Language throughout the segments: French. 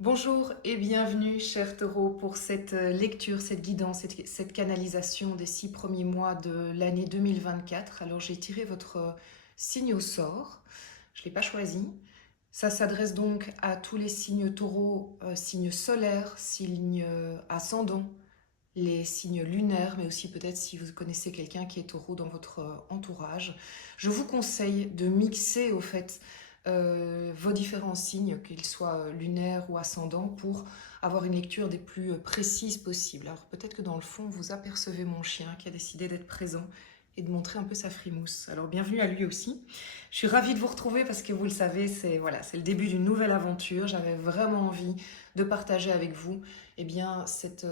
Bonjour et bienvenue, chers taureaux, pour cette lecture, cette guidance, cette canalisation des 6 premiers mois de l'année 2024. Alors, j'ai tiré votre signe au sort. Je ne l'ai pas choisi. Ça s'adresse donc à tous les signes taureaux, signes solaires, signes ascendants, les signes lunaires, mais aussi peut-être si vous connaissez quelqu'un qui est taureau dans votre entourage. Je vous conseille de mixer au fait vos différents signes, qu'ils soient lunaires ou ascendants, pour avoir une lecture des plus précises possibles. Alors peut-être que dans le fond, vous apercevez mon chien qui a décidé d'être présent et de montrer un peu sa frimousse. Alors bienvenue à lui aussi. Je suis ravie de vous retrouver parce que vous le savez, c'est voilà, c'est le début d'une nouvelle aventure. J'avais vraiment envie de partager avec vous cette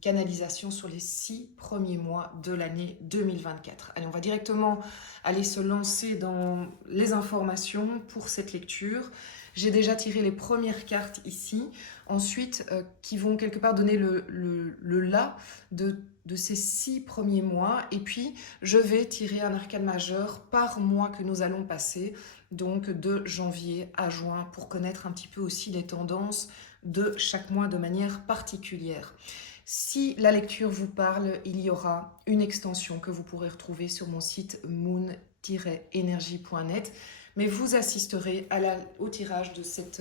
canalisation sur les 6 premiers mois de l'année 2024. Allez, on va directement aller se lancer dans les informations pour cette lecture. J'ai déjà tiré les premières cartes ici, ensuite qui vont quelque part donner le là de ces 6 premiers mois. Et puis, je vais tirer un arcane majeur par mois que nous allons passer, donc de janvier à juin, pour connaître un petit peu aussi les tendances de chaque mois de manière particulière. Si la lecture vous parle, il y aura une extension que vous pourrez retrouver sur mon site moon-energie.net, mais vous assisterez au tirage de cette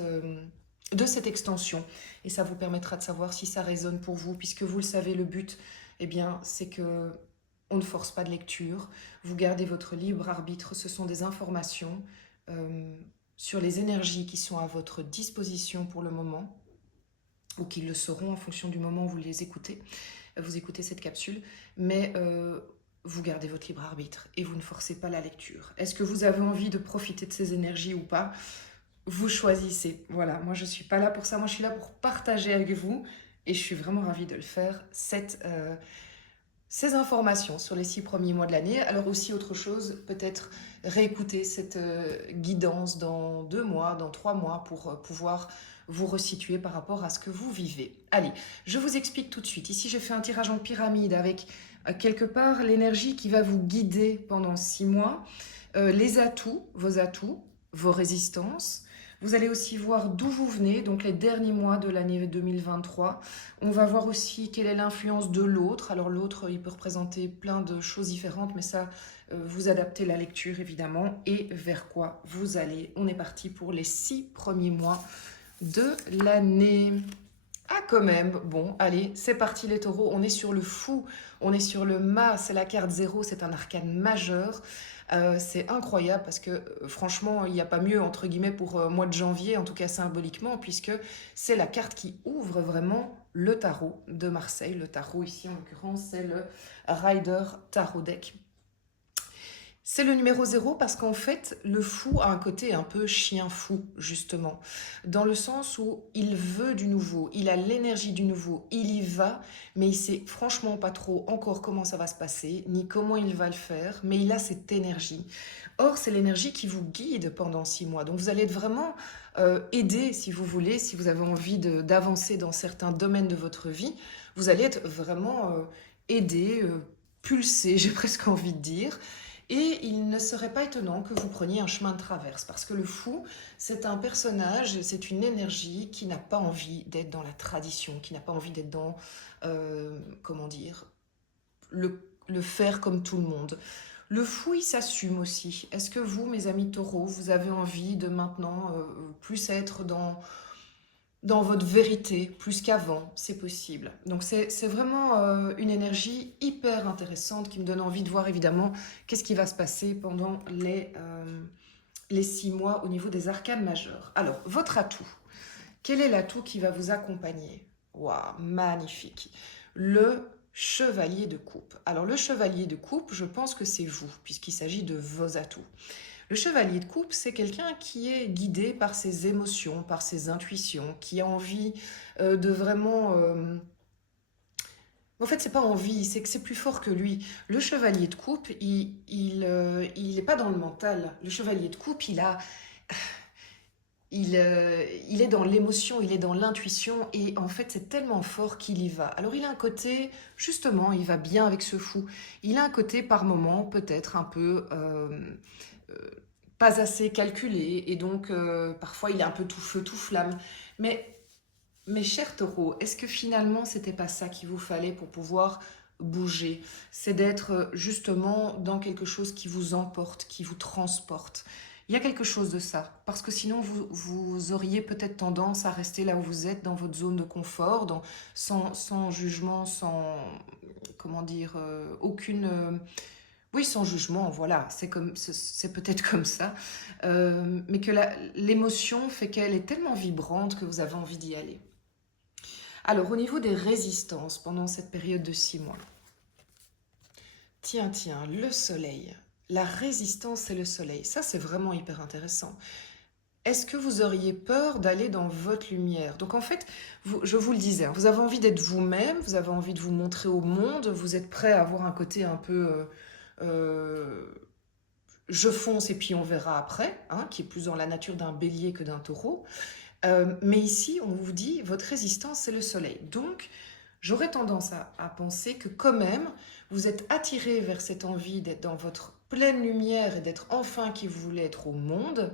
extension et ça vous permettra de savoir si ça résonne pour vous, puisque vous le savez, le but, c'est que on ne force pas de lecture, vous gardez votre libre arbitre, ce sont des informations sur les énergies qui sont à votre disposition pour le moment, ou qui le seront en fonction du moment où vous les écoutez, vous écoutez cette capsule, mais vous gardez votre libre arbitre et vous ne forcez pas la lecture. Est-ce que vous avez envie de profiter de ces énergies ou pas? Vous choisissez. Voilà, moi je suis pas là pour ça, moi je suis là pour partager avec vous et je suis vraiment ravie de le faire, ces informations sur les 6 premiers mois de l'année. Alors aussi autre chose, peut-être réécouter cette guidance dans 2 mois, dans 3 mois, pour pouvoir vous resituer par rapport à ce que vous vivez. Allez, je vous explique tout de suite. Ici, j'ai fait un tirage en pyramide avec quelque part l'énergie qui va vous guider pendant 6 mois, les atouts, vos résistances. Vous allez aussi voir d'où vous venez, donc les derniers mois de l'année 2023. On va voir aussi quelle est l'influence de l'autre. Alors l'autre, il peut représenter plein de choses différentes, mais ça, vous adaptez la lecture évidemment et vers quoi vous allez. On est parti pour les 6 premiers mois de l'année. Ah quand même, bon, allez, c'est parti les taureaux, on est sur le fou, on est sur le mât, c'est la carte 0, c'est un arcane majeur. C'est incroyable parce que franchement, il n'y a pas mieux entre guillemets pour mois de janvier, en tout cas symboliquement, puisque c'est la carte qui ouvre vraiment le tarot de Marseille. Le tarot ici en l'occurrence, c'est le Rider Tarot Deck. C'est le numéro 0 parce qu'en fait, le fou a un côté un peu chien fou, justement. Dans le sens où il veut du nouveau, il a l'énergie du nouveau, il y va, mais il sait franchement pas trop encore comment ça va se passer, ni comment il va le faire, mais il a cette énergie. Or, c'est l'énergie qui vous guide pendant 6 mois. Donc, vous allez être vraiment aidé, si vous voulez, si vous avez envie d'avancer dans certains domaines de votre vie, vous allez être vraiment aidé, pulsé, j'ai presque envie de dire. Et il ne serait pas étonnant que vous preniez un chemin de traverse, parce que le fou, c'est un personnage, c'est une énergie qui n'a pas envie d'être dans la tradition, qui n'a pas envie d'être dans, comment dire, le faire comme tout le monde. Le fou, il s'assume aussi. Est-ce que vous, mes amis taureaux, vous avez envie de maintenant plus être dans votre vérité, plus qu'avant? C'est possible. Donc c'est vraiment une énergie hyper intéressante qui me donne envie de voir évidemment qu'est-ce qui va se passer pendant les 6 mois au niveau des arcanes majeures. Alors, votre atout. Quel est l'atout qui va vous accompagner? Waouh, magnifique. Le chevalier de coupe. Alors, le chevalier de coupe, je pense que c'est vous, puisqu'il s'agit de vos atouts. Le chevalier de coupe, c'est quelqu'un qui est guidé par ses émotions, par ses intuitions, qui a envie de vraiment... En fait, c'est pas envie, c'est que c'est plus fort que lui. Le chevalier de coupe, il est pas dans le mental. Le chevalier de coupe, il est dans l'émotion, il est dans l'intuition, et en fait, c'est tellement fort qu'il y va. Alors, il a un côté, justement, il va bien avec ce fou. Il a un côté, par moment, peut-être un peu euh, pas assez calculé, et donc, parfois, il est un peu tout feu, tout flamme. Mais Mes chers taureaux, est-ce que finalement c'était pas ça qu'il vous fallait pour pouvoir bouger? C'est d'être justement dans quelque chose qui vous emporte, qui vous transporte. Il y a quelque chose de ça, parce que sinon vous auriez peut-être tendance à rester là où vous êtes, dans votre zone de confort, sans jugement, sans, comment dire, aucune... oui, sans jugement, voilà, c'est peut-être comme ça, mais que l'émotion fait qu'elle est tellement vibrante que vous avez envie d'y aller. Alors, au niveau des résistances pendant cette période de 6 mois, tiens, le soleil. La résistance et le soleil, ça c'est vraiment hyper intéressant. Est-ce que vous auriez peur d'aller dans votre lumière? Donc en fait, je vous le disais, hein, vous avez envie d'être vous-même, vous avez envie de vous montrer au monde, vous êtes prêt à avoir un côté un peu euh, je fonce et puis on verra après, hein, qui est plus dans la nature d'un bélier que d'un taureau. Mais ici, on vous dit, votre résistance, c'est le soleil. Donc, j'aurais tendance à penser que quand même, vous êtes attiré vers cette envie d'être dans votre pleine lumière et d'être enfin qui vous voulez être au monde,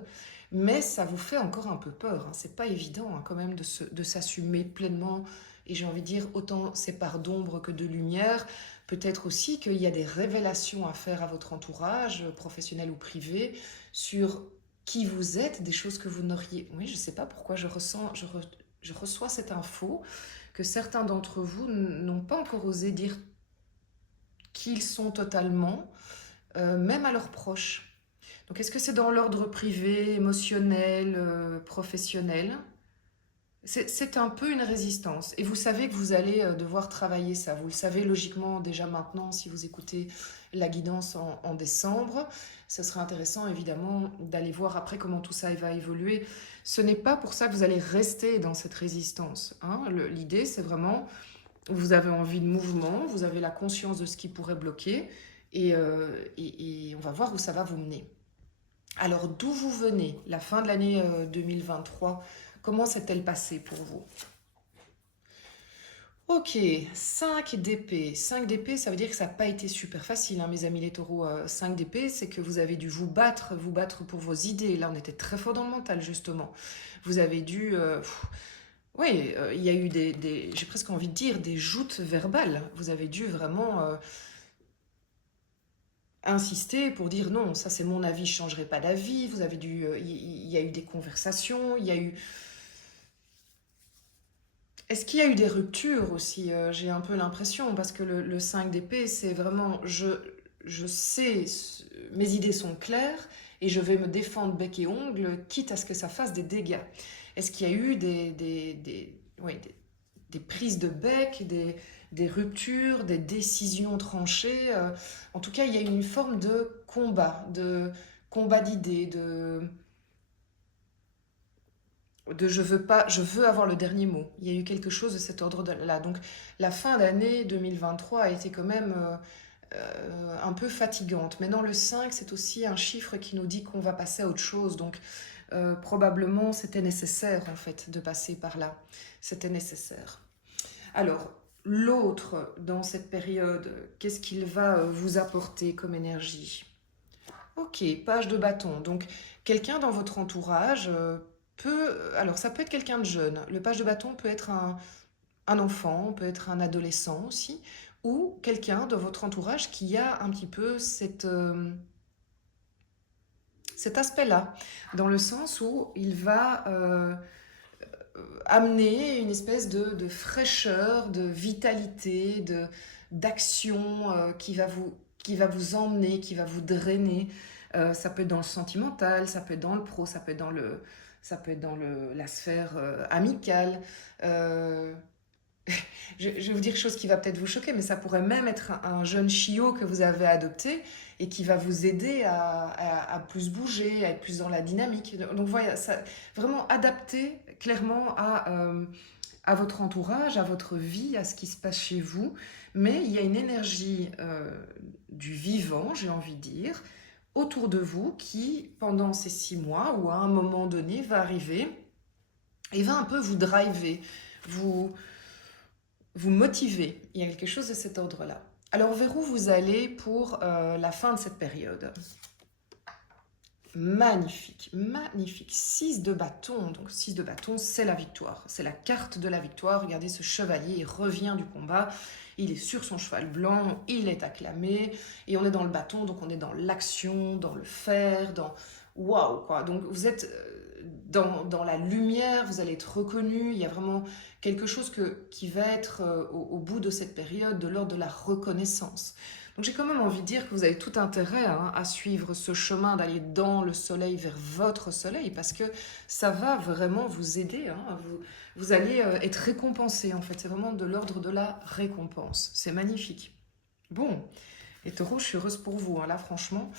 mais ça vous fait encore un peu peur, hein. C'est pas évident hein, quand même de s'assumer pleinement. Et j'ai envie de dire, autant c'est par d'ombre que de lumière. Peut-être aussi qu'il y a des révélations à faire à votre entourage, professionnel ou privé, sur qui vous êtes, des choses que vous n'auriez... Oui, je ne sais pas pourquoi je reçois cette info, que certains d'entre vous n'ont pas encore osé dire qui ils sont totalement, même à leurs proches. Donc est-ce que c'est dans l'ordre privé, émotionnel, professionnel? C'est un peu une résistance. Et vous savez que vous allez devoir travailler ça. Vous le savez logiquement déjà maintenant si vous écoutez la guidance en décembre. Ce sera intéressant évidemment d'aller voir après comment tout ça va évoluer. Ce n'est pas pour ça que vous allez rester dans cette résistance, hein. L'idée c'est vraiment, vous avez envie de mouvement, vous avez la conscience de ce qui pourrait bloquer et on va voir où ça va vous mener. Alors, d'où vous venez? La fin de l'année 2023, comment s'est-elle passée pour vous? Ok, 5 d'épée. 5 d'épée, ça veut dire que ça n'a pas été super facile, hein, mes amis les taureaux. 5 d'épée, c'est que vous avez dû vous battre pour vos idées. Là, on était très fort dans le mental, justement. Vous avez dû... oui, il y a eu j'ai presque envie de dire, des joutes verbales. Vous avez dû vraiment insister pour dire non, ça c'est mon avis, je ne changerai pas d'avis. Vous avez dû, il y a eu des conversations, il y a eu... Est-ce qu'il y a eu des ruptures aussi? J'ai un peu l'impression, parce que le 5 d'épée, c'est vraiment, je sais, mes idées sont claires et je vais me défendre bec et ongle, quitte à ce que ça fasse des dégâts. Est-ce qu'il y a eu ouais, des prises de bec, des ruptures, des décisions tranchées? En tout cas, il y a eu une forme de combat d'idées, de je veux pas, je veux avoir le dernier mot. Il y a eu quelque chose de cet ordre-là. Donc la fin d'année 2023 a été quand même un peu fatigante. Maintenant le 5, c'est aussi un chiffre qui nous dit qu'on va passer à autre chose. Donc probablement c'était nécessaire en fait de passer par là. C'était nécessaire. Alors l'autre dans cette période, qu'est-ce qu'il va vous apporter comme énergie? Ok, page de bâton. Donc, quelqu'un dans votre entourage alors ça peut être quelqu'un de jeune. Le page de bâton peut être un enfant, peut être un adolescent aussi, ou quelqu'un dans votre entourage qui a un petit peu cet aspect-là, dans le sens où il va amener une espèce de fraîcheur, de vitalité, d'action qui va vous emmener, qui va vous drainer. Ça peut être dans le sentimental, ça peut être dans le pro, ça peut être dans la sphère amicale. Euh, je vais vous dire quelque chose qui va peut-être vous choquer, mais ça pourrait même être un jeune chiot que vous avez adopté et qui va vous aider à plus bouger, à être plus dans la dynamique. Donc voilà, ça, vraiment adapté clairement à votre entourage, à votre vie, à ce qui se passe chez vous. Mais il y a une énergie du vivant, j'ai envie de dire, autour de vous qui, pendant ces 6 mois ou à un moment donné, va arriver et va un peu vous driver, vous vous motiver. Il y a quelque chose de cet ordre-là. Alors vers où vous allez pour la fin de cette période? Magnifique, magnifique. 6 de bâton. Donc 6 de bâton, c'est la victoire. C'est la carte de la victoire. Regardez ce chevalier, il revient du combat. Il est sur son cheval blanc, il est acclamé. Et on est dans le bâton, donc on est dans l'action, dans le faire, dans... Waouh, quoi. Donc vous êtes dans la lumière, vous allez être reconnu. Il y a vraiment quelque chose qui va être au bout de cette période de l'ordre de la reconnaissance. Donc j'ai quand même envie de dire que vous avez tout intérêt à suivre ce chemin, d'aller dans le soleil, vers votre soleil, parce que ça va vraiment vous aider. Vous allez être récompensé, en fait. C'est vraiment de l'ordre de la récompense. C'est magnifique. Bon, les taureaux, je suis heureuse pour vous, là, franchement.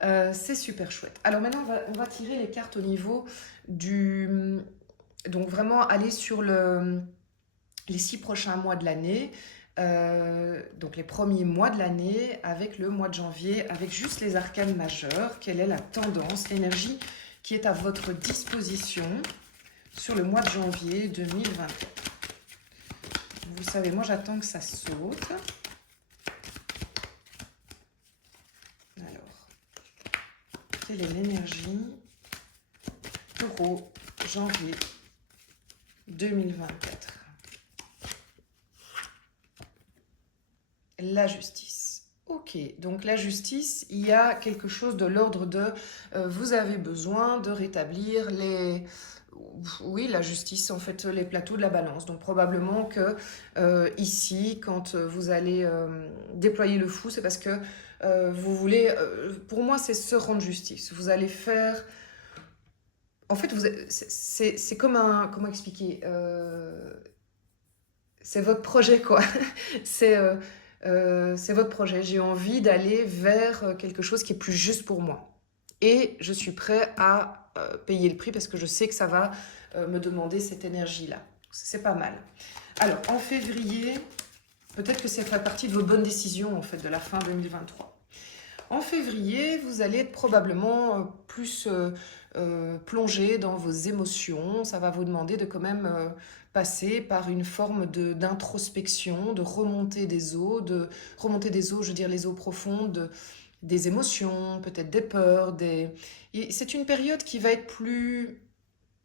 C'est super chouette. Alors maintenant, on va tirer les cartes au niveau du... Donc vraiment, aller sur les 6 prochains mois de l'année. Donc les premiers mois de l'année avec le mois de janvier, avec juste les arcanes majeures, quelle est la tendance, l'énergie qui est à votre disposition sur le mois de janvier 2024. Vous savez, moi j'attends que ça saute. Alors, quelle est l'énergie Taureau, janvier 2024. La justice. Ok, donc la justice, il y a quelque chose de l'ordre de vous avez besoin de rétablir les... Oui, la justice, en fait, les plateaux de la balance. Donc probablement que ici, quand vous allez déployer le fou, c'est parce que vous voulez... pour moi, c'est se rendre justice. Vous allez faire... En fait, c'est comme un... Comment expliquer c'est votre projet, quoi. c'est... c'est votre projet. J'ai envie d'aller vers quelque chose qui est plus juste pour moi. Et je suis prêt à payer le prix parce que je sais que ça va me demander cette énergie-là. C'est pas mal. Alors, en février, peut-être que ça fait partie de vos bonnes décisions, en fait, de la fin 2023. En février, vous allez être probablement plus plongé dans vos émotions. Ça va vous demander de quand même passer par une forme d'introspection, de remontée des eaux, je veux dire les eaux profondes, des émotions, peut-être des peurs. C'est une période qui va être plus,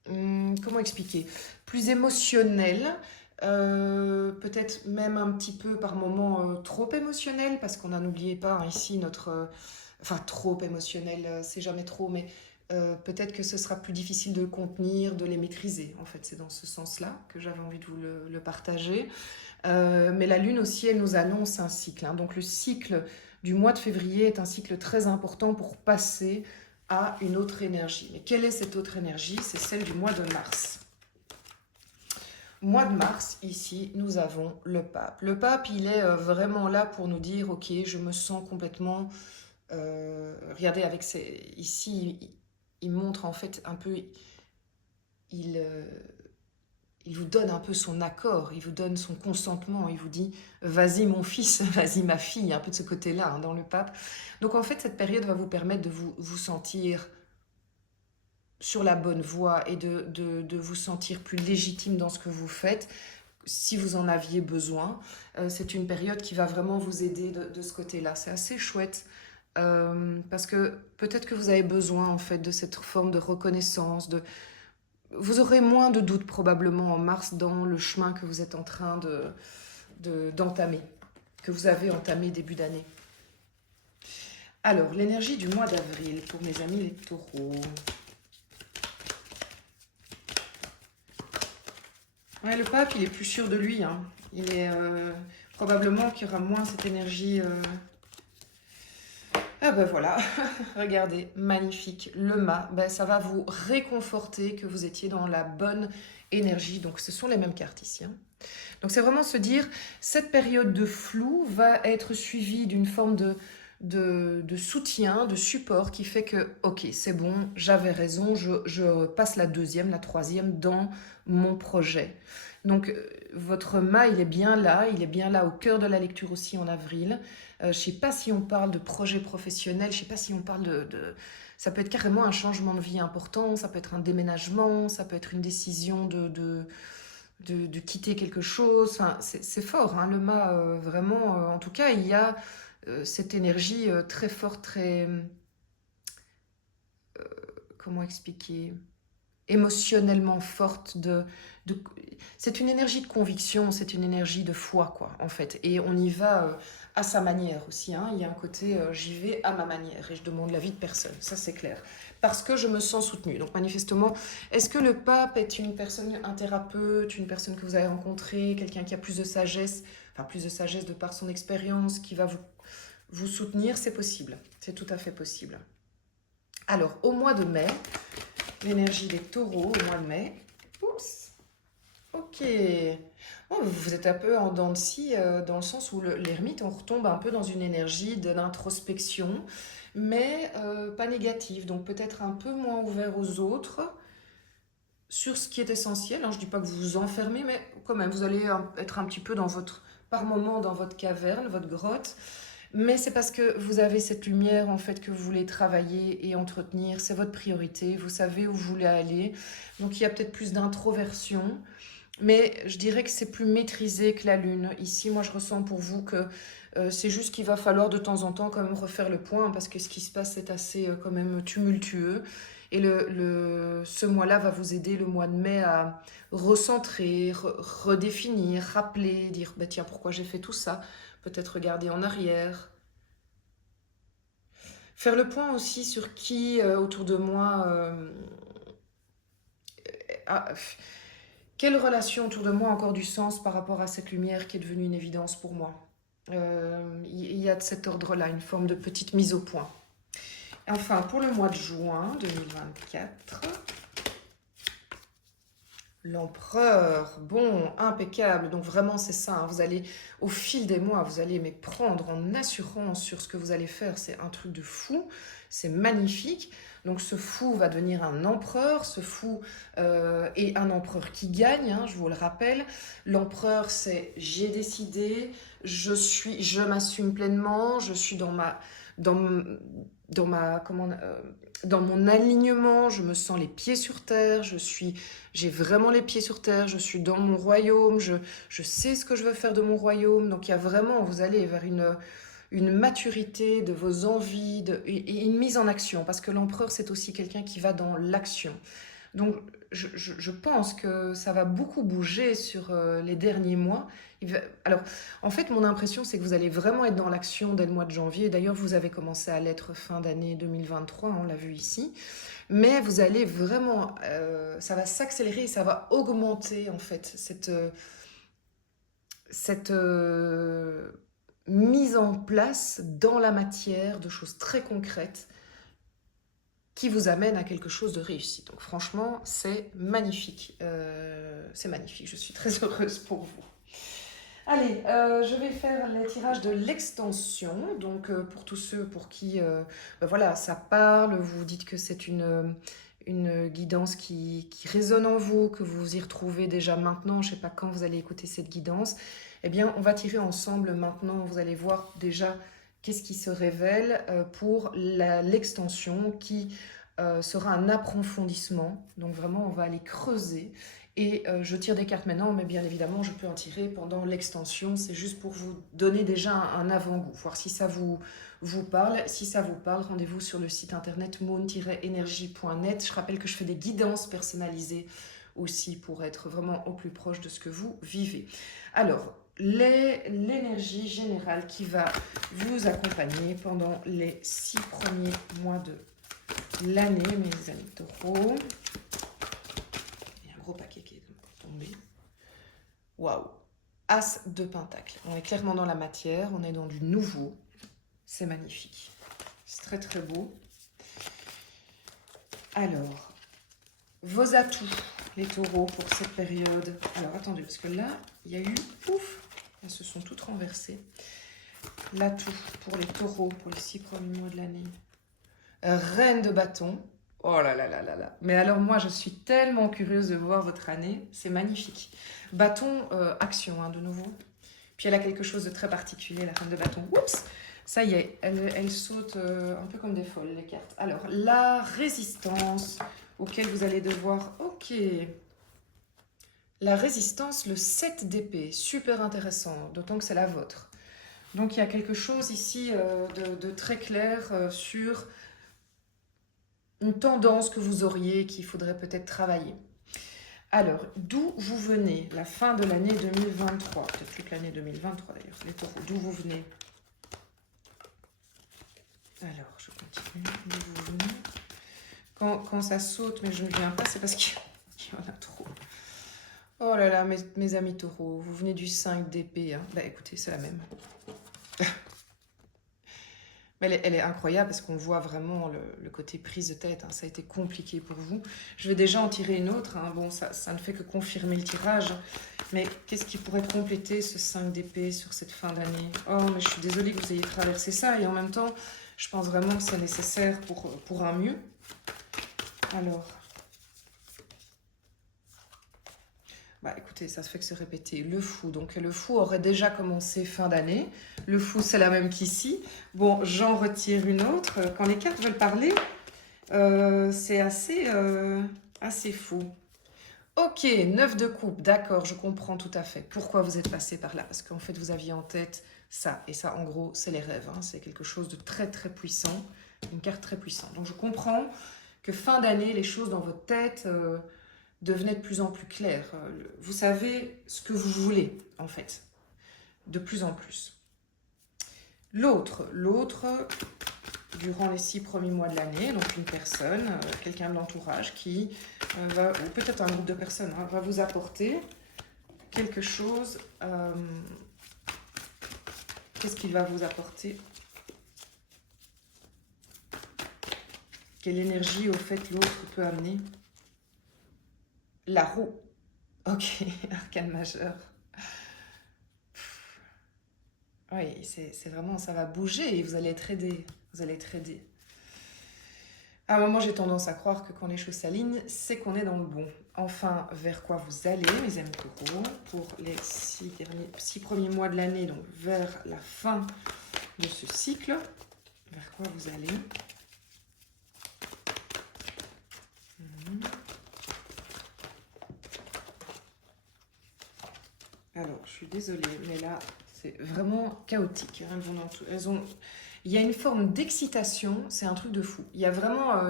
comment expliquer, plus émotionnelle, peut-être même un petit peu par moments trop émotionnel, parce qu'on n'oubliez pas ici notre... enfin, trop émotionnel, c'est jamais trop, mais peut-être que ce sera plus difficile de contenir, de les maîtriser. En fait, c'est dans ce sens-là que j'avais envie de vous le partager. Mais la Lune aussi, elle nous annonce un cycle. Donc le cycle du mois de février est un cycle très important pour passer à une autre énergie. Mais quelle est cette autre énergie? C'est celle du mois de mars. Mois de mars, ici, nous avons le pape. Le pape, il est vraiment là pour nous dire, ok, je me sens complètement... regardez, ici, il montre en fait un peu... Il vous donne un peu son accord, il vous donne son consentement, il vous dit « vas-y mon fils, vas-y ma fille », un peu de ce côté-là dans le pape. Donc en fait, cette période va vous permettre de vous sentir sur la bonne voie et de vous sentir plus légitime dans ce que vous faites, si vous en aviez besoin. C'est une période qui va vraiment vous aider de ce côté-là. C'est assez chouette parce que peut-être que vous avez besoin en fait de cette forme de reconnaissance. Vous aurez moins de doutes probablement en mars dans le chemin que vous êtes en train d'entamer, que vous avez entamé début d'année. Alors, l'énergie du mois d'avril pour mes amis les taureaux. Ouais, le pape, il est plus sûr de lui. Il est probablement qu'il y aura moins cette énergie. Ah ben voilà, regardez, magnifique. Le mât, ça va vous réconforter que vous étiez dans la bonne énergie. Donc ce sont les mêmes cartes ici. Donc c'est vraiment se dire, cette période de flou va être suivie d'une forme de soutien, de support qui fait que, ok, c'est bon, j'avais raison, je passe la deuxième, la troisième dans mon projet. Donc votre mât, il est bien là au cœur de la lecture aussi en avril. Je ne sais pas si on parle de projet professionnel, je ne sais pas si on parle ça peut être carrément un changement de vie important, ça peut être un déménagement, ça peut être une décision de quitter quelque chose. Enfin, c'est fort, le mât, vraiment. En tout cas, il y a cette énergie très forte, très comment expliquer, émotionnellement forte. C'est une énergie de conviction, c'est une énergie de foi, quoi, en fait. Et on y va à sa manière aussi. Hein. Il y a un côté, j'y vais à ma manière et je demande l'avis de personne, ça c'est clair. Parce que je me sens soutenue. Donc manifestement, est-ce que le pape est une personne, un thérapeute, une personne que vous avez rencontrée, quelqu'un qui a plus de sagesse, enfin plus de sagesse de par son expérience, qui va vous soutenir? C'est possible, c'est tout à fait possible. Alors, au mois de mai, l'énergie des taureaux au mois de mai. Oups. Ok. Bon, vous êtes un peu en dents de scie, dans le sens où l'ermite, on retombe un peu dans une énergie de l'introspection, mais pas négative. Donc peut-être un peu moins ouvert aux autres sur ce qui est essentiel. Hein. Je ne dis pas que vous vous enfermez, mais quand même, vous allez être un petit peu par moment dans votre caverne, votre grotte. Mais c'est parce que vous avez cette lumière en fait que vous voulez travailler et entretenir, c'est votre priorité, vous savez où vous voulez aller. Donc il y a peut-être plus d'introversion, mais je dirais que c'est plus maîtrisé que la lune. Ici, moi je ressens pour vous que c'est juste qu'il va falloir de temps en temps quand même refaire le point, hein, parce que ce qui se passe est assez quand même tumultueux. Et ce mois-là va vous aider, le mois de mai, à recentrer, redéfinir, rappeler, dire bah tiens, pourquoi j'ai fait tout ça? Peut-être regarder en arrière. Faire le point aussi sur qui autour de moi a, quelle relation autour de moi a encore du sens par rapport à cette lumière qui est devenue une évidence pour moi. Il y a de cet ordre-là, une forme de petite mise au point. Enfin, pour le mois de juin 2024, l'empereur, bon, impeccable. Donc vraiment, c'est ça. Hein, vous allez, au fil des mois, vous allez mais prendre en assurance sur ce que vous allez faire. C'est un truc de fou. C'est magnifique. Donc ce fou va devenir un empereur. Ce fou est un empereur qui gagne. Hein, je vous le rappelle. L'empereur, c'est j'ai décidé. Je m'assume pleinement. Je suis dans ma, comment, dans mon alignement, je me sens les pieds sur terre, j'ai vraiment les pieds sur terre, je suis dans mon royaume, je sais ce que je veux faire de mon royaume. Donc il y a vraiment, vous allez vers une maturité de vos envies et une mise en action, parce que l'empereur, c'est aussi quelqu'un qui va dans l'action. Donc je pense que ça va beaucoup bouger sur les derniers mois. Alors, en fait, mon impression, c'est que vous allez vraiment être dans l'action dès le mois de janvier. D'ailleurs, vous avez commencé à l'être fin d'année 2023, on l'a vu ici. Mais vous allez vraiment, ça va s'accélérer et ça va augmenter, en fait, cette mise en place dans la matière de choses très concrètes qui vous amène à quelque chose de réussi. Donc franchement, c'est magnifique. C'est magnifique, je suis très heureuse pour vous. Allez, je vais faire les tirages de l'extension. Donc pour tous ceux pour qui ben voilà, ça parle, vous dites que c'est une guidance qui résonne en vous, que vous vous y retrouvez déjà maintenant, je ne sais pas quand vous allez écouter cette guidance. Eh bien, on va tirer ensemble maintenant, vous allez voir déjà qu'est-ce qui se révèle pour l'extension qui sera un approfondissement. Donc vraiment, on va aller creuser. Et je tire des cartes maintenant, mais bien évidemment, je peux en tirer pendant l'extension. C'est juste pour vous donner déjà un avant-goût, voir si ça vous parle. Si ça vous parle, rendez-vous sur le site internet moon-energie.net. Je rappelle que je fais des guidances personnalisées aussi pour être vraiment au plus proche de ce que vous vivez. Alors, l'énergie générale qui va vous accompagner pendant les 6 premiers mois de l'année, mes amis taureaux. Il y a un gros paquet qui est tombé. Waouh! As de pentacle. On est clairement dans la matière, on est dans du nouveau. C'est magnifique. C'est très très beau. Alors, vos atouts, les taureaux, pour cette période. Alors, attendez, parce que là, il y a eu... Ouf! Elles se sont toutes renversées. L'atout pour les taureaux, pour les 6 premiers mois de l'année. Reine de bâton. Oh là là là là là. Mais alors moi, je suis tellement curieuse de voir votre année. C'est magnifique. Bâton, action, hein, de nouveau. Puis elle a quelque chose de très particulier, la reine de bâton. Oups! Ça y est, elle saute un peu comme des folles, les cartes. Alors, la résistance auquel vous allez devoir... Ok. La résistance, le 7 d'épée. Super intéressant, d'autant que c'est la vôtre. Donc, il y a quelque chose ici de très clair sur... une tendance que vous auriez qu'il faudrait peut-être travailler. Alors, d'où vous venez? La fin de l'année 2023, peut-être toute l'année 2023 d'ailleurs, les taureaux, d'où vous venez? Alors, je continue, d'où vous venez? Quand ça saute, mais je ne viens pas, c'est parce qu'il y en a trop. Oh là là, mes amis taureaux, vous venez du 5 d'épée. Hein. Bah écoutez, c'est la même. Mais elle est incroyable parce qu'on voit vraiment le côté prise de tête. Hein. Ça a été compliqué pour vous. Je vais déjà en tirer une autre. Hein. Bon, ça ne fait que confirmer le tirage. Mais qu'est-ce qui pourrait compléter ce 5 d'épée sur cette fin d'année? Oh, mais je suis désolée que vous ayez traversé ça. Et en même temps, je pense vraiment que c'est nécessaire pour un mieux. Alors... Bah écoutez, ça se fait que se répéter. Le fou, donc le fou aurait déjà commencé fin d'année. Le fou, c'est la même qu'ici. Bon, j'en retire une autre. Quand les cartes veulent parler, c'est assez fou. Ok, 9 de coupe, d'accord, je comprends tout à fait. Pourquoi vous êtes passé par là? Parce qu'en fait, vous aviez en tête ça. Et ça, en gros, c'est les rêves. Hein. C'est quelque chose de très, très puissant. Une carte très puissante. Donc, je comprends que fin d'année, les choses dans votre tête... devenait de plus en plus clair. Vous savez ce que vous voulez, en fait, de plus en plus. L'autre, durant les 6 premiers mois de l'année, donc une personne, quelqu'un de l'entourage qui va, ou peut-être un groupe de personnes, hein, va vous apporter quelque chose. Qu'est-ce qu'il va vous apporter? Quelle énergie, au fait, l'autre peut amener? La roue. Ok, arcane majeur. Oui, c'est vraiment, ça va bouger et vous allez être aidé. Vous allez être aidé. À un moment, j'ai tendance à croire que quand les choses s'alignent, c'est qu'on est dans le bon. Enfin, vers quoi vous allez, mes amis taureaux, pour les 6 premiers mois de l'année, donc vers la fin de ce cycle, vers quoi vous allez? Alors, je suis désolée, mais là, c'est vraiment chaotique. Hein. Il y a une forme d'excitation, c'est un truc de fou. Il y a vraiment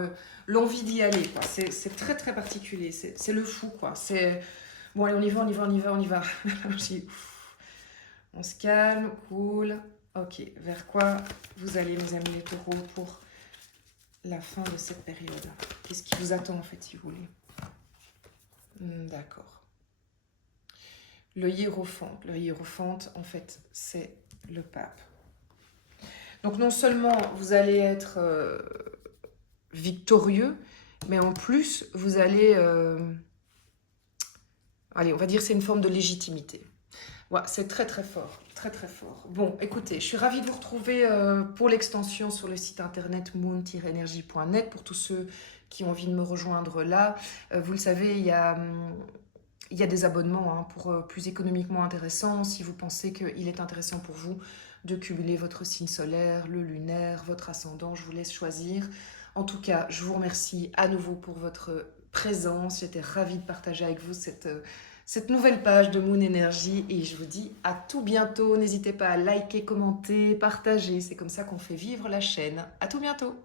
l'envie d'y aller, quoi. C'est très, très particulier. C'est le fou, quoi. C'est... Bon, allez, on y va, on y va, on y va, on y va. On se calme, cool. Ok, vers quoi vous allez, mes amis les taureaux, pour la fin de cette période? Qu'est-ce qui vous attend, en fait, si vous voulez? D'accord. Le hiérophante, en fait, c'est le pape. Donc, non seulement vous allez être victorieux, mais en plus, vous allez... allez, on va dire c'est une forme de légitimité. Ouais, c'est très, très fort. Très, très fort. Bon, écoutez, je suis ravie de vous retrouver pour l'extension sur le site internet moon-energie.net pour tous ceux qui ont envie de me rejoindre là. Vous le savez, il y a des abonnements hein, pour plus économiquement intéressants. Si vous pensez qu'il est intéressant pour vous de cumuler votre signe solaire, le lunaire, votre ascendant, je vous laisse choisir. En tout cas, je vous remercie à nouveau pour votre présence. J'étais ravie de partager avec vous cette nouvelle page de Moon Energy et je vous dis à tout bientôt. N'hésitez pas à liker, commenter, partager. C'est comme ça qu'on fait vivre la chaîne. À tout bientôt.